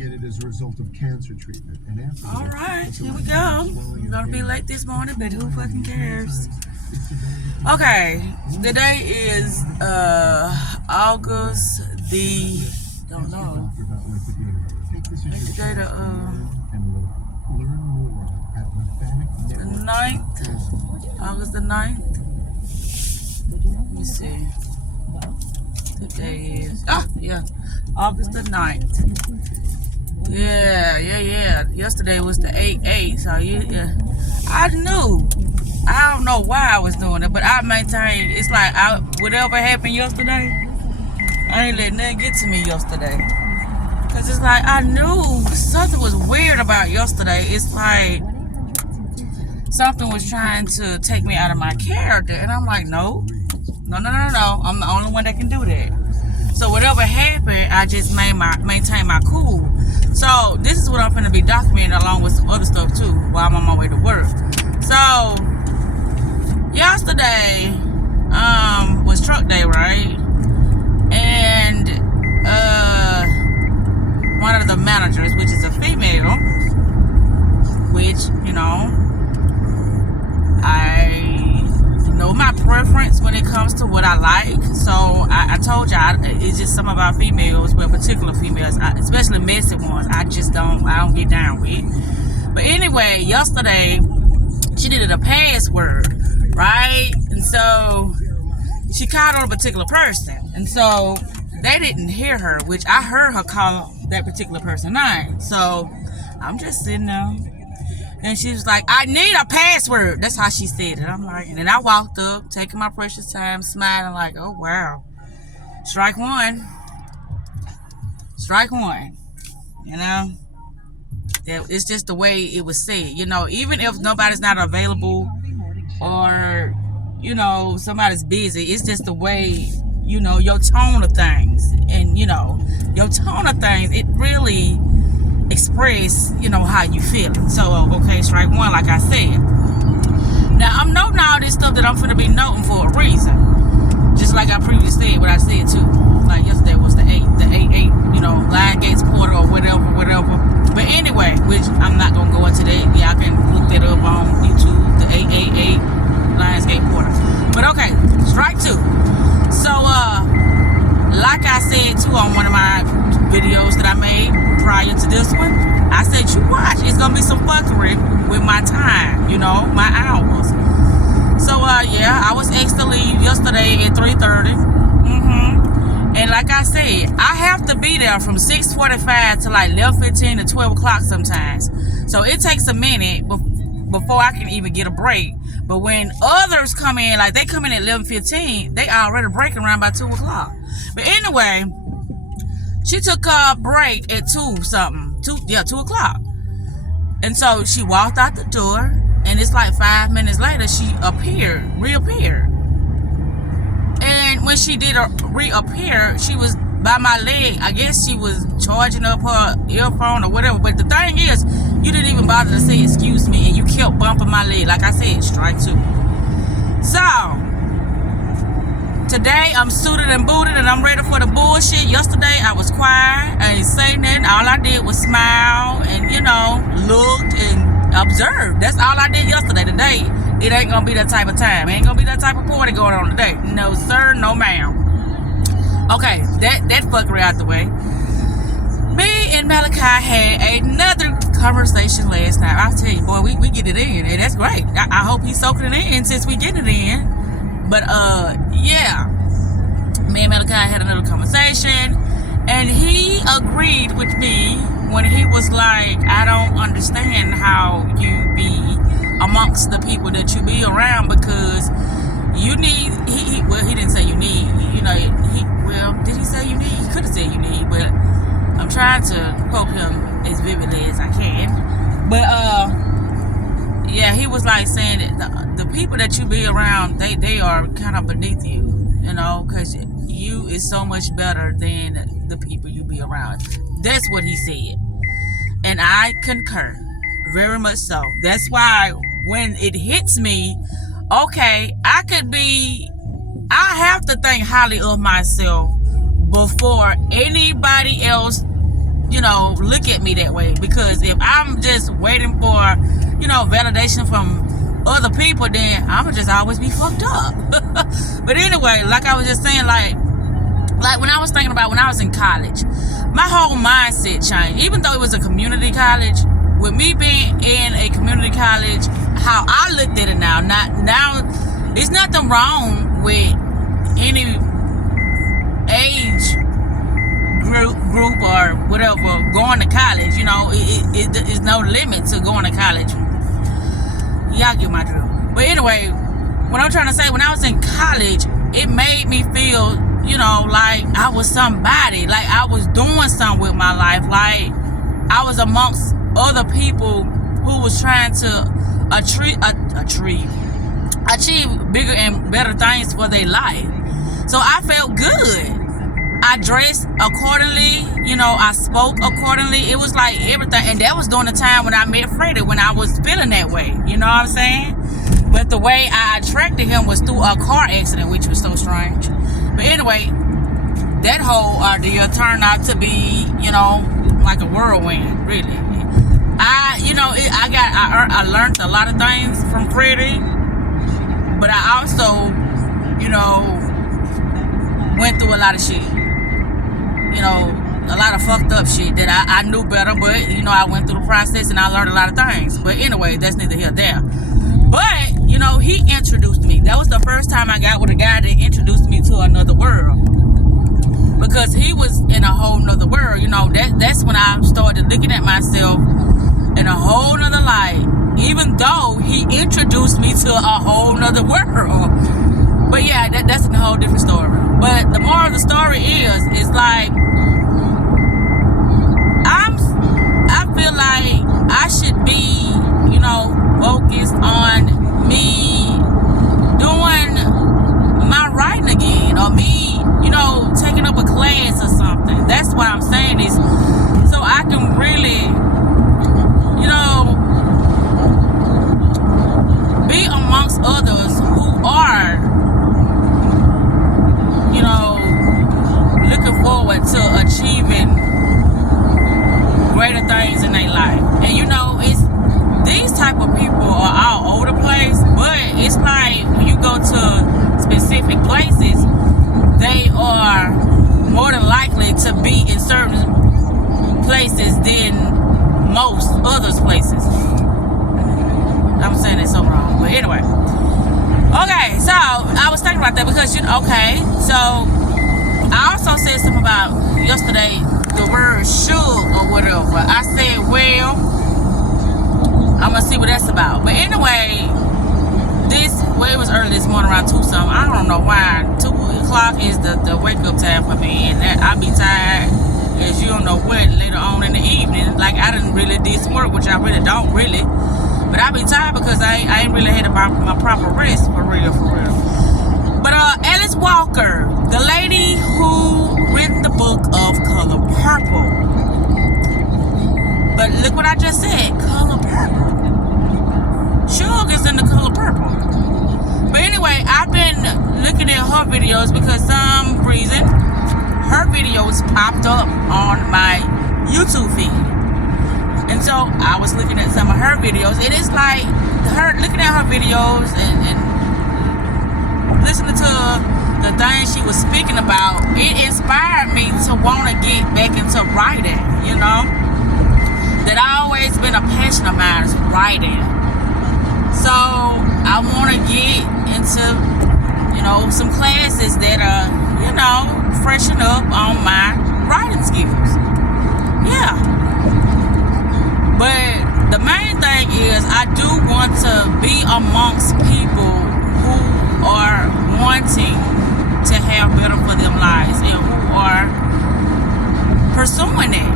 get it as a result of cancer treatment. And after all right, here we go. We're gonna be late this morning, but who fucking cares? Okay, the day is August the don't know. It's the day the 9th, August the 9th. Let me see. Today is August the 9th. Yeah. Yesterday was the 8/8, so yeah. I knew. I don't know why I was doing it, but I maintain it's like whatever happened yesterday, I ain't let nothing get to me yesterday. Cause it's like I knew something was weird about yesterday. It's like something was trying to take me out of my character, and I'm like, no. I'm the only one that can do that. So whatever happened, I just maintain my cool. So this is what I'm gonna be documenting along with some other stuff too while I'm on my way to work. So yesterday was truck day, right? And one of the managers, which is a female, which, you know, I know my preference when it comes to what I like. So I told y'all it's just some of our females, well, particular females, especially messy ones, I don't get down with. But anyway, yesterday she did a password, right? And so she called on a particular person, and so they didn't hear her, which I heard her call that particular person name. So I'm just sitting there, and she was like, I need a password. That's how she said it. I'm like, and then I walked up, taking my precious time, smiling like, oh wow, strike one, you know. It's just the way it was said, you know. Even if nobody's not available, or, you know, somebody's busy, it's just the way, you know, your tone of things. And, you know, your tone of things, it really express, you know, how you feel. So, okay, strike one, like I said. Now, I'm noting all this stuff that I'm finna be noting for a reason. Just like I previously said, what I said too. Like yesterday was the 8/8, you know, Lionsgate Porter or whatever. But anyway, which I'm not gonna go into that. Yeah, I can look that up on YouTube, the 8/8 Lionsgate Porter. But okay, strike two. So, like I said too on one of my videos that I made prior to this one, I said, you watch, it's gonna be some fuckery with my time, you know, my hours. So, yeah, I was asked to leave yesterday at 3:30. And like I said, I have to be there from 6:45 to like 11:15 to 12 o'clock sometimes. So it takes a minute before I can even get a break. But when others come in, like they come in at 11:15, they already breaking around by 2 o'clock. But anyway, she took a break at 2 o'clock. And so she walked out the door, and it's like 5 minutes later, she reappeared. And when she did reappear, she was by my leg. I guess she was charging up her earphone or whatever. But the thing is, you didn't even bother to say excuse me, and you kept bumping my leg. Like I said, strike two. So today I'm suited and booted, and I'm ready for the bullshit. Yesterday I was quiet, I ain't say nothing. All I did was smile and, you know, looked and observed. That's all I did yesterday. Today, it ain't gonna be that type of time. It ain't gonna be that type of party going on today. No sir, no ma'am. Okay, that fuckery out the way. Me and Malachi had another conversation last night. I'll tell you, boy, we get it in, and that's great. I hope he's soaking it in since we get it in. But yeah, me and Malachi had another conversation, and he agreed with me when he was like, I don't understand how you be amongst the people that you be around, because you need, well, he didn't say you need, you know, did he say you need? He could have said you need, but I'm trying to quote him as vividly as I can. But yeah, he was like saying that the people that you be around, they are kind of beneath you, you know, because you is so much better than the people you be around. That's what he said, and I concur very much so. That's why when it hits me, okay, I have to think highly of myself before anybody else look at me that way. Because if I'm just waiting for, validation from other people, then I'ma just always be fucked up. But anyway, like I was just saying, like when I was thinking about when I was in college, my whole mindset changed. Even though it was a community college, with me being in a community college, how I looked at it now, there's nothing wrong with any age group or whatever going to college. It's no limit to going to college. Y'all get my drill. But anyway, what I'm trying to say, when I was in college, it made me feel, like I was somebody, like I was doing something with my life, like I was amongst other people who was trying to achieve bigger and better things for their life. So I felt good. I dressed accordingly, I spoke accordingly. It was like everything. And that was during the time when I met Freddie, when I was feeling that way. You know what I'm saying? But the way I attracted him was through a car accident, which was so strange. But anyway, that whole ordeal turned out to be, like a whirlwind, really. I learned a lot of things from Freddie, but I also, went through a lot of shit. A lot of fucked up shit that I knew better, but, I went through the process and I learned a lot of things. But anyway, that's neither here nor there. But, he introduced me. That was the first time I got with a guy that introduced me to another world. Because he was in a whole nother world, that's when I started looking at myself in a whole nother light. Even though he introduced me to a whole nother world. But yeah, that's a whole different story. But the moral of the story is like, I feel like I should be, focused on me doing my writing again, or me, taking up a class or something. That's what I'm saying, is so I can really, be amongst others who are, looking forward to achieving greater things in their life. And it's these type of people are all over the place, but it's like when you go to specific places, they are more than likely to be in certain places than most others places. I'm saying it so wrong, but anyway. Okay, so I was thinking about that because so I also said something about yesterday, the word should or whatever. I said, well, I'm gonna see what that's about. But anyway, it was early this morning around 2 something. I don't know why. 2 o'clock is the wake up time for me, and that I be tired as you don't know what later on in the evening. Like I didn't really did some work, which I really don't really. But I be tired because I ain't really had my proper rest for real. But Alice Walker, the lady who wrote the book of Color Purple. But look what I just said, Color Purple. Suge is in the Color Purple. But anyway, I've been looking at her videos because some reason her videos popped up on my YouTube feed. And so I was looking at some of her videos. It is like looking at her videos and listening to the things she was speaking about. It inspired me to want to get back into writing, That I always been a passion of mine is writing. So I want to get into, some classes that are, freshen up on my writing skills. Yeah. But the main thing is I do want to be amongst people who are wanting to have better for them lives and who are pursuing it.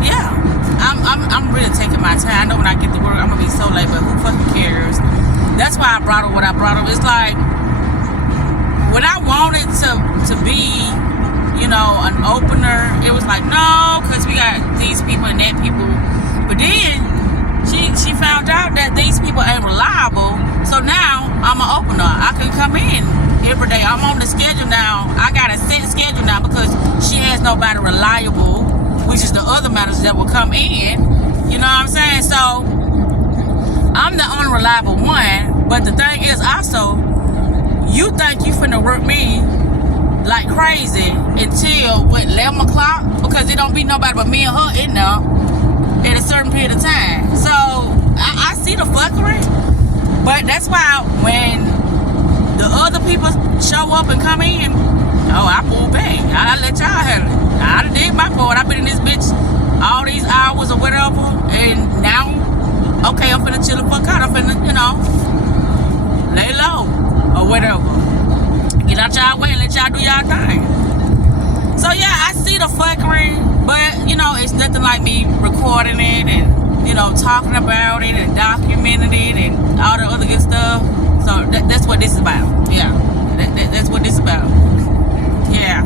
Yeah. I'm really taking my time. I know when I get to work I'm gonna be so late, but who fucking cares? That's why I brought up what I brought up. It's like when I wanted to be, an opener, it was like, no, because we got these people and that people. But then she found out that these people ain't reliable. So now I'm an opener. I can come in every day. I'm on the schedule now. I got a set schedule now because she has nobody reliable which is the other managers that will come in. You know what I'm saying? So I'm the unreliable one. But the thing is also, you think you finna work me like crazy until what, 11 o'clock? Because it don't be nobody but me and her in there at a certain period of time. So I see the fuckery. But that's why when the other people show up and come in, I pull back. I let y'all handle it. I done did my part. I've been in this bitch all these hours or whatever, and now, okay, I'm finna chill the fuck out. I'm finna, lay low or whatever. Get out y'all way and let y'all do y'all thing. So yeah, I see the fuckery, but it's nothing like me recording it and talking about it and documenting it and all the other good stuff. So that's what this is about. Yeah, that's what this is about. Yeah.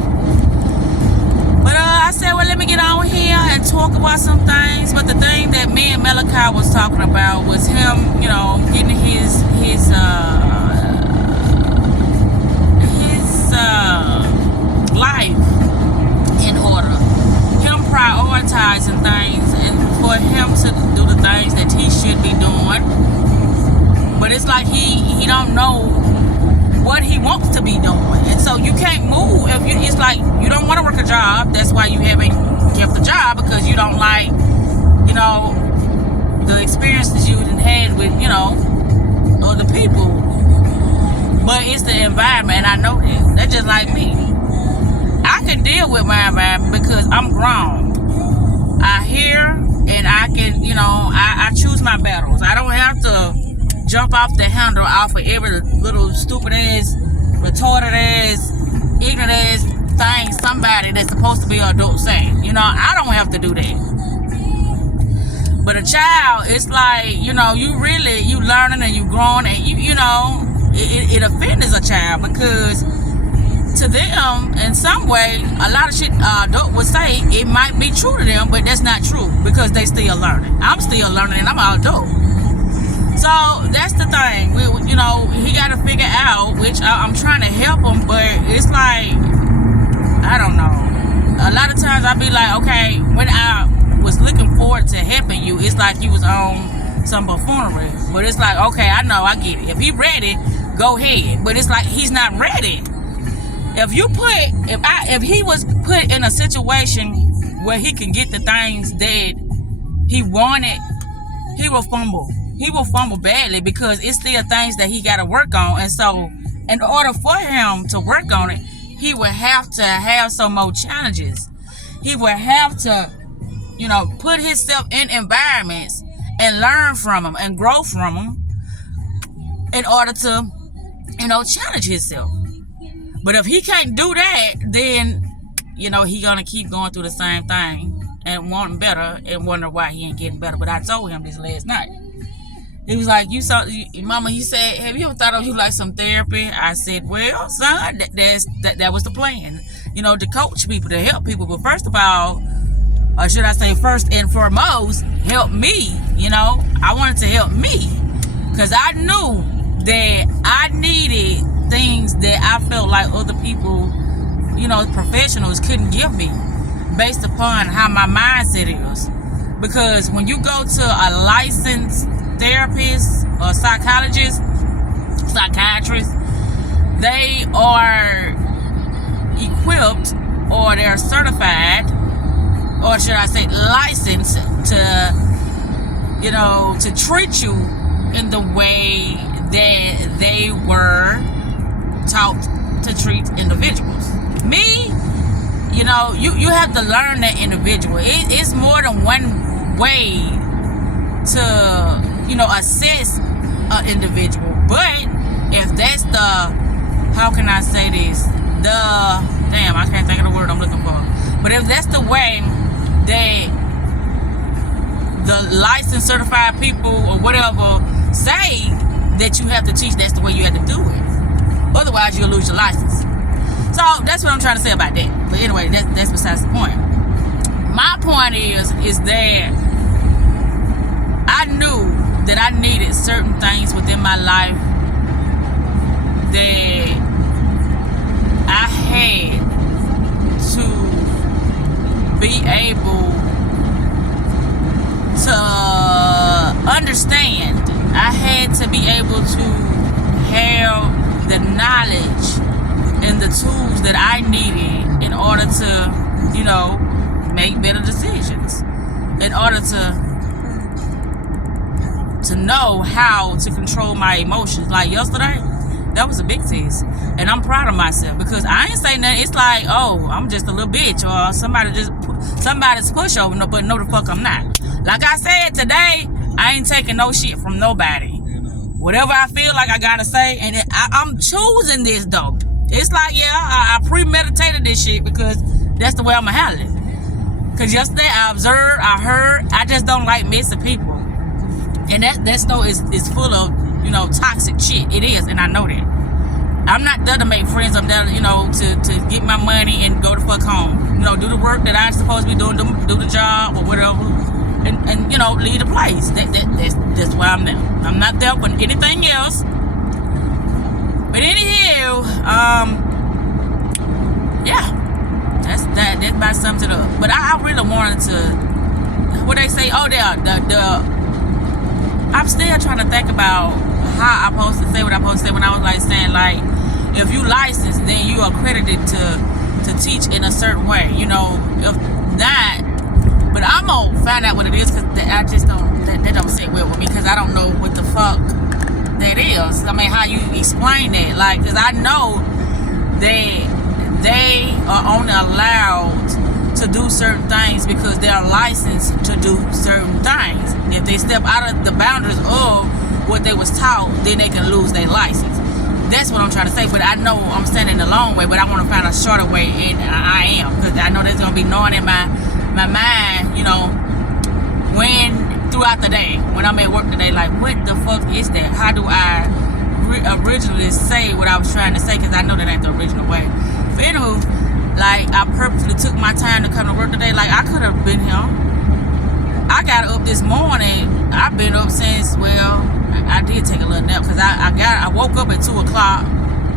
But I said, well, let me get on here and talk about some things. But the thing that me and Malachi was talking about was him, getting his life in order. Him prioritizing things and for him to do the things that he should be doing. But it's like he don't know what he wants to be doing. And so you can't move if it's like you don't want to work a job. That's why you haven't kept the job, because you don't like, the experiences you had with, other people. But it's the environment, and I know that. That's just like me. I can deal with my environment because I'm grown. I hear and I can, I choose my battles. I don't have to jump off the handle off of every little stupid ass, retarded ass, ignorant ass thing somebody that's supposed to be an adult saying. I don't have to do that. But a child, it's like, you learning and you growing, and it offends a child, because to them, in some way, a lot of shit adult would say, it might be true to them, but that's not true, because they still learning. I'm still learning, and I'm an adult. So that's the thing. He got to figure out, which I'm trying to help him, but it's like, I don't know. A lot of times I be like, okay, when I was looking forward to helping you, it's like you was on some buffoonery. But it's like, okay, I know, I get it. If he ready, go ahead. But it's like he's not ready. If he was put in a situation where he can get the things that he wanted, he will fumble. He will fumble badly, because it's still things that he got to work on. And so in order for him to work on it, he would have to have some more challenges. He would have to, put himself in environments and learn from them and grow from them in order to, challenge himself. But if he can't do that, then, he gonna keep going through the same thing and wanting better and wonder why he ain't getting better. But I told him this last night. He was like, Mama, he said, have you ever thought of you like some therapy? I said, well, son, that was the plan. To coach people, to help people. But first of all, or should I say first and foremost, help me. I wanted to help me, because I knew that I needed things that I felt like other people, professionals couldn't give me, based upon how my mindset is. Because when you go to a licensed therapist or psychiatrist, they are equipped, or they're certified, or should I say licensed to treat you in the way that they were taught to treat individuals. Me, you have to learn that individual. It's more than one way to, assess an individual. But if that's how can I say this? I can't think of the word I'm looking for. But if that's the way that the licensed certified people or whatever say that you have to teach, that's the way you have to do it. Otherwise, you'll lose your license. So that's what I'm trying to say about that. But anyway, that's besides the point. My point is that I knew that I needed certain things within my life that I had to be able the knowledge and the tools that I needed in order to, you know, make better decisions, in order to know how to control my emotions. Like yesterday, that was a big test, and I'm proud of myself because I ain't say nothing. It's like, oh, I'm just a little bitch, or somebody's pushover. No, but no, the fuck I'm not. Like I said today, I ain't taking no shit from nobody. Whatever I feel like I gotta say, and I'm choosing this though. It's like, yeah, I premeditated this shit because that's the way I'ma handle it. Cause yesterday I observed, I heard, I just don't like messing people. And that store is full of, you know, toxic shit. It is, and I know that. I'm not there to make friends. I'm there, you know, to get my money and go the fuck home. You know, do the work that I'm supposed to be doing, do the job or whatever, and you know, leave the place. That's why I'm there. I'm not there for anything else. But anyhow, yeah, that's about sums it up. But I really wanted to, what they say, I'm still trying to think about how I'm supposed to say what I'm supposed to say when I was like saying, like, if you licensed, then you are accredited to teach in a certain way, you know. If not, but I'm gonna find out what it is, because I just don't, that don't sit well with me, because I don't know what the fuck that is. I mean, how you explain that, like, because I know that they are only allowed to do certain things because they are licensed to do certain things. If they step out of the boundaries of what they was taught, then they can lose their license. That's what I'm trying to say. But I know I'm standing the long way, but I want to find a shorter way, and I am, because I know there's gonna be knowing in my mind, you know, when throughout the day when I'm at work today, like, what the fuck is that? How do I originally say what I was trying to say? Because I know that ain't the original way. But anywho, like, I purposely took my time to come to work today. Like, I could have been here. I got up this morning. I've been up since, well, I did take a little nap because I woke up at 2 o'clock,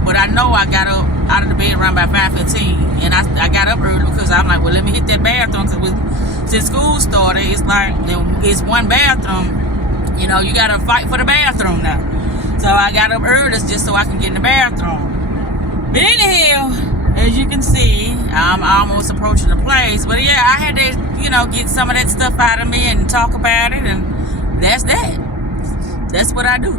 but I know I got up out of the bed around by 5:15, and I got up early because I'm like, well, let me hit that bathroom, because since school started, it's like, it's one bathroom, you know, you got to fight for the bathroom now. So I got up early just so I can get in the bathroom. But anyhow, as you can see, I'm almost approaching the place. But yeah, I had to, you know, get some of that stuff out of me and talk about it, and that's that. That's what I do.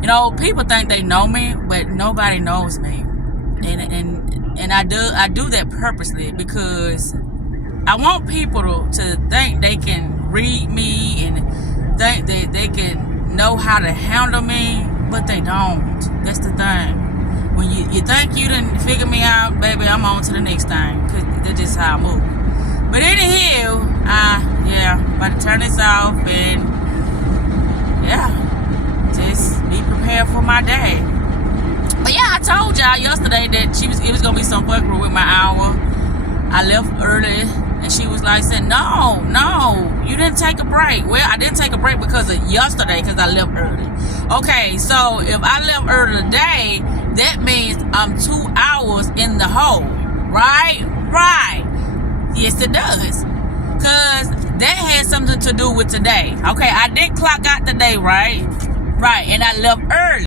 You know, people think they know me, but nobody knows me. And I do that purposely, because I want people to think they can read me and think that they can know how to handle me, but they don't. That's the thing. When you think you done figure me out, baby, I'm on to the next thing, because that's just how I move. But anyhow, yeah, about to turn this off, and yeah, just be prepared for my day. But yeah, I told y'all yesterday that it was gonna be some fuckery with my hour. I left early, and she was like, saying, no, you didn't take a break. Well, I didn't take a break because of yesterday, because I left early. Okay, so if I left early today, that means I'm 2 hours in the hole, right? Right. Yes, it does. Because that had something to do with today. Okay, I did clock out today, right? Right, and I left early.